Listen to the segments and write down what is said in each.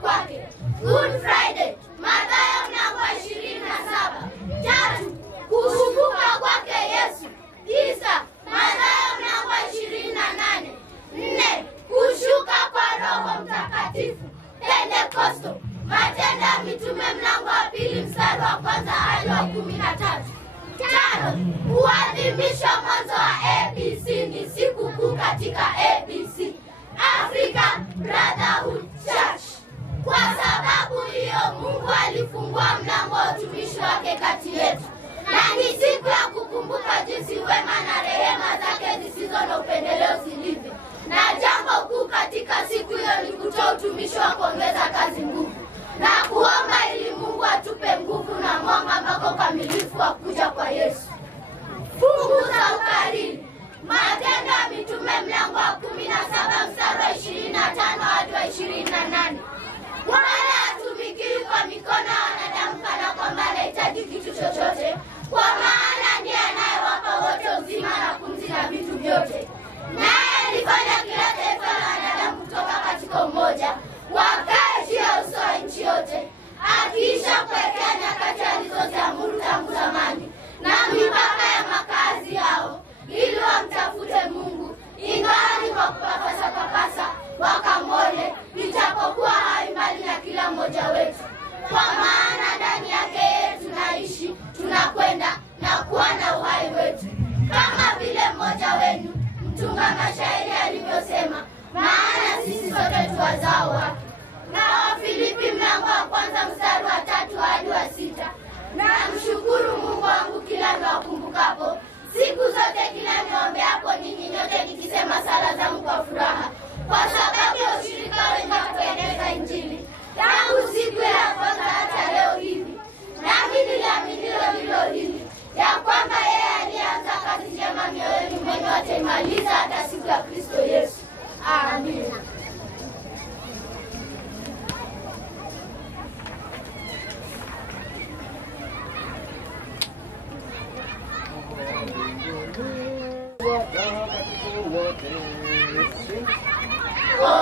kwake. Good Friday, Mathayo mlango wa 27. 3, kufufuka kwake Yesu. 9, Mathayo mlango wa 28. 4, kushuka kwa Roho Mtakatifu, Pentekosto. Matendo ya Mitume mlango wa 2 mstari wa 1 hadi wa 13. 5, kuadhimisha mwanzo wa ABC ni siku kuu katika ABC, African Brotherhood Church. Kwa sababu hiyo Mungu alifungua mlango wa utumishi wake kati yetu, na ni siku ya kukumbuka jinsi wema na rehema zake zisizo na upendeleo zilivyo. Na jambo kuu katika siku hiyo ni kutoa utumishi wa kuongeza kazi nguvu na kuomba ili Mungu atupe nguvu na mwanga mpaka ukamilifu wa kuja kwa Yesu. Fungu za ukariri. Matendo ya Mitume mlango wa 17 mstari wa 25 hadi wa 28. Wala hatumikii kwa mikono ya wanadamu kana kwamba anahitaji kitu chochote, kwa maana ndiye anayewapa wote uzima na pumzi na vitu vyote. Naye alifanya kila taifa la wanadamu kutoka katika umoja wakae juu ya uso wa nchi yote, akiisha kuwekea nyakati alizoziamuru tangu zamani na mipaka ya makazi yao, ili wamtafute Mungu, ingawa ni kwa kupapasa wakamwone, ijapokuwa hai mbali na kila mmoja wetu. Kwa maana ndani yake tunaishi, tunakwenda na kuwa na uhai wetu. Kama vile mmoja wenu mtunga mashairi alivyosema, maana sisi sote tu wazao wake. Na Wafilipi mlango wa 1 mstari wa 3 hadi wa 6. Na mshukuru Mungu wangu kila niwakumbukapo, siku zote kila niombeapo ninyi nyote nikisema sala zangu kwa furaha, kwa sababu ya ushirika wenu wa kueneza Injili, tangu siku ya kwanza hata leo hivi. Nami niliamini hilo hili, ya kwamba yeye alianza kazi njema mioyoni mwenu ataimaliza hata siku ya Kristo Yesu. Amina. Oh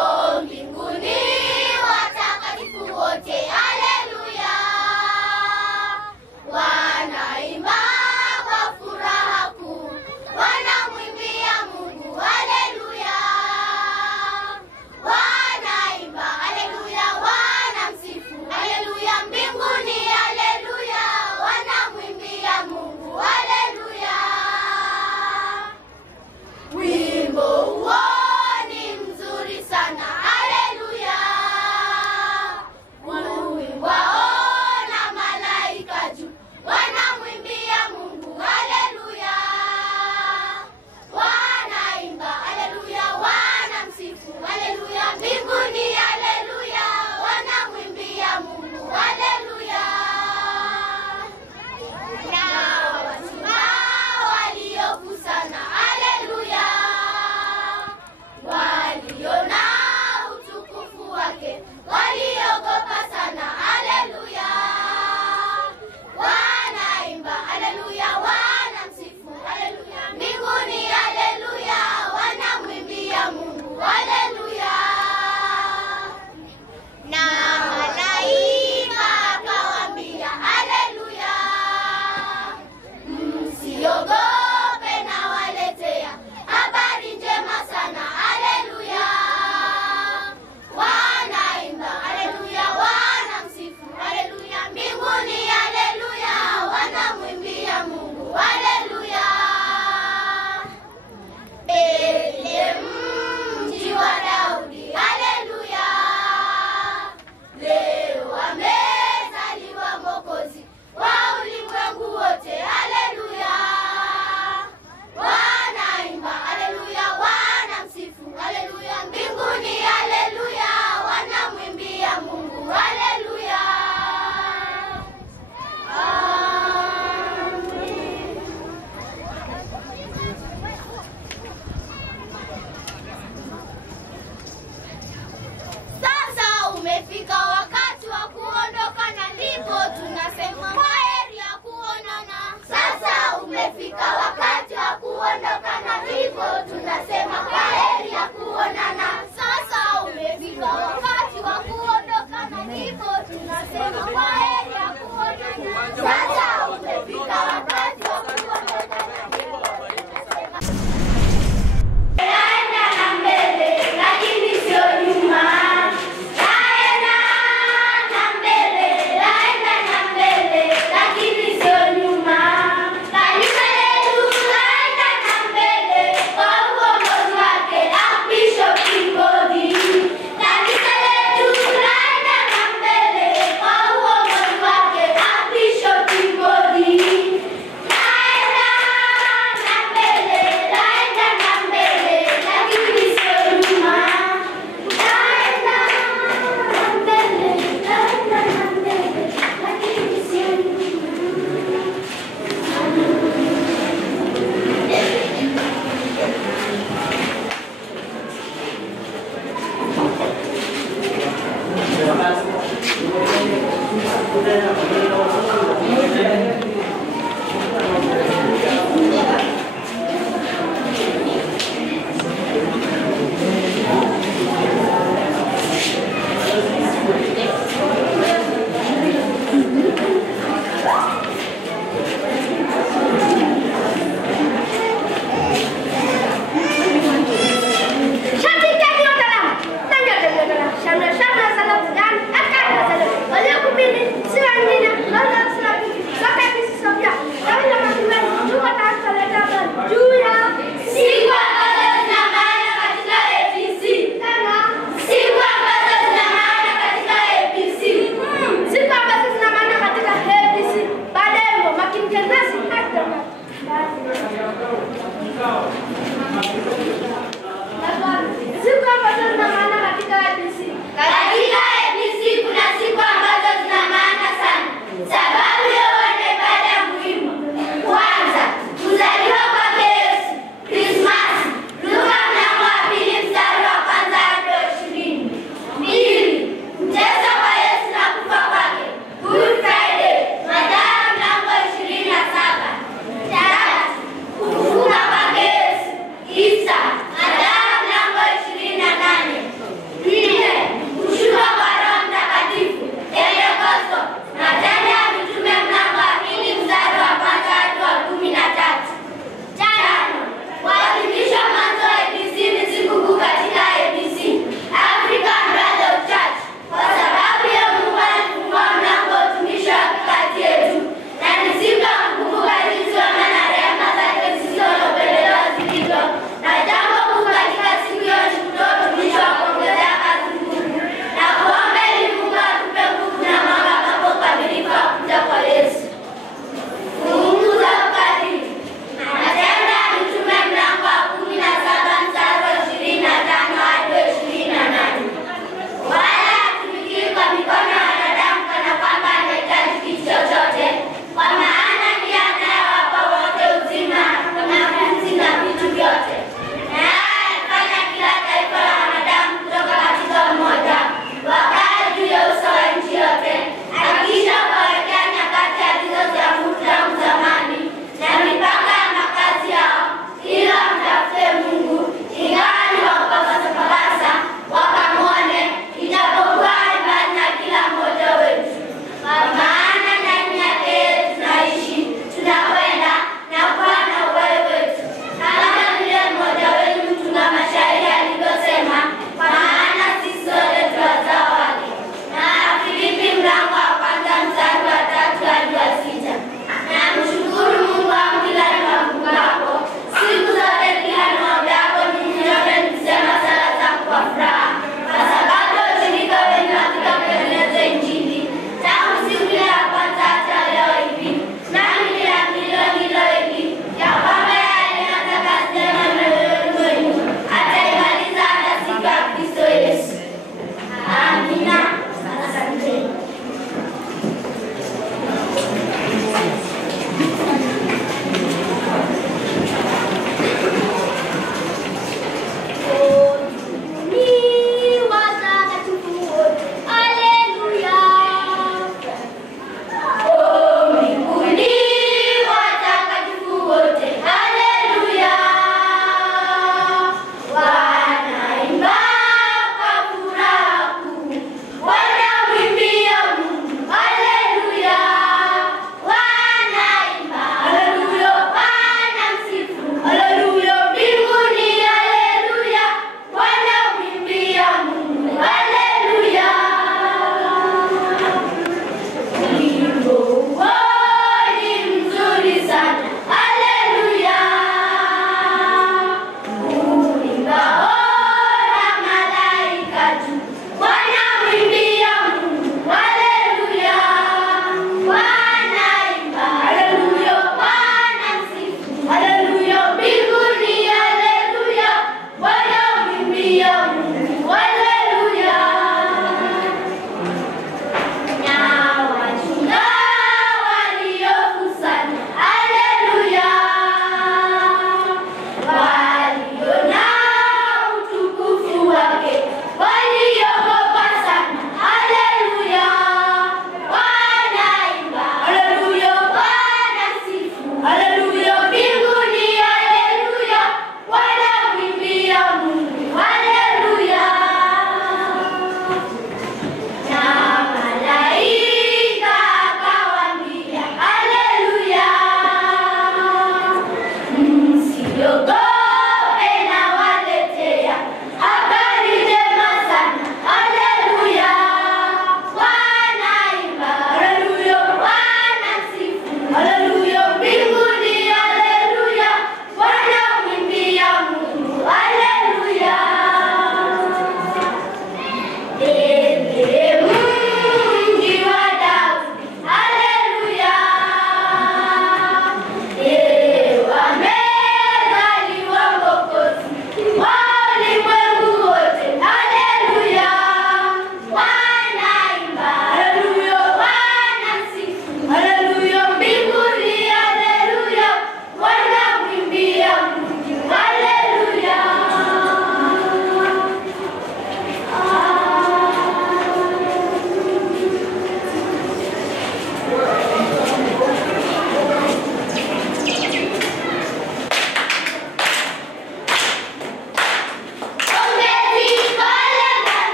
Silang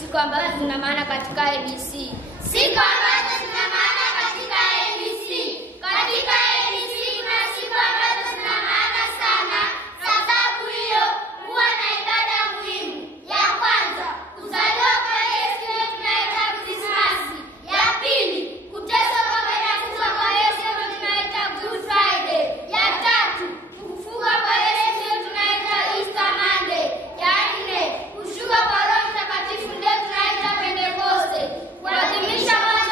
Siku ambazo zina maana katika ABC. Siku ambazo zina maana katika ABC. Katika ABC kuna siku ambazo zina maana sana. Sababu hiyo huwa na ibada muhimu. Ya kwanza, kuzaliwa kwa Yesu ndio tunaita Krismasi. Ya pili, kuteswa kwa na kufa kwa Yesu ndio tunaita Good Friday. Ya tatu, kufufuka kwa Yesu ndio tunaita Easter Monday. Ya nne, kushuka kwa Roho Mtakatifu ndio tunaita Pentecoste. Kuadhimisha mwanzo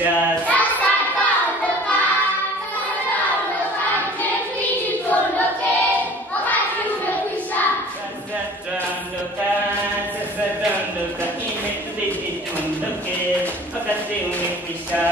umekwisha. Sasa tuondoka, imebidi tuondoke, wakati umekwisha. Sasa tuondoka, imebidi tuondoke, wakati umekwisha.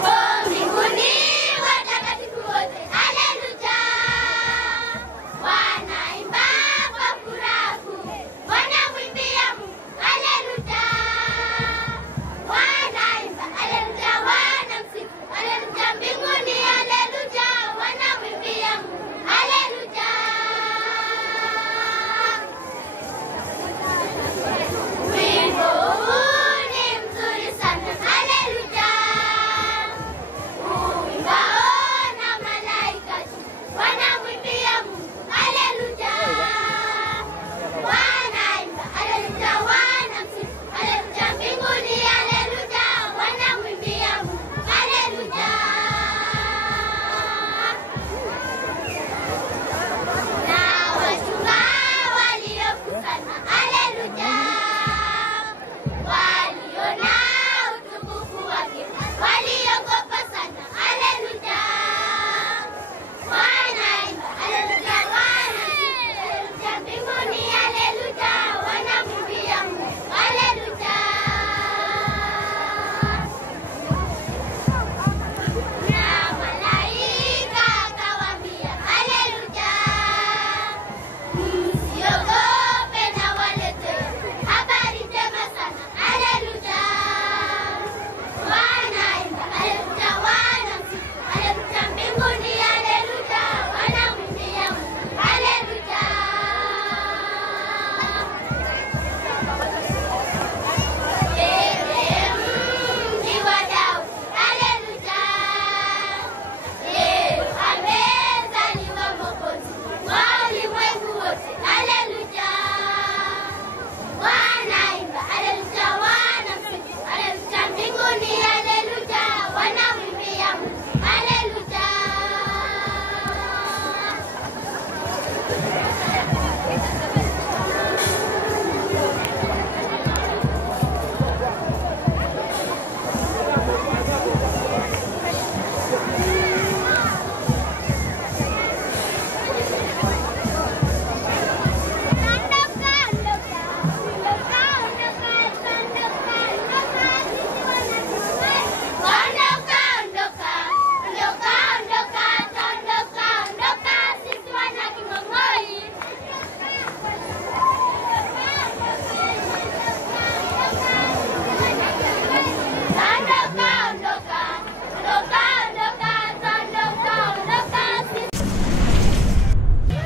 Oh,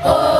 Oh.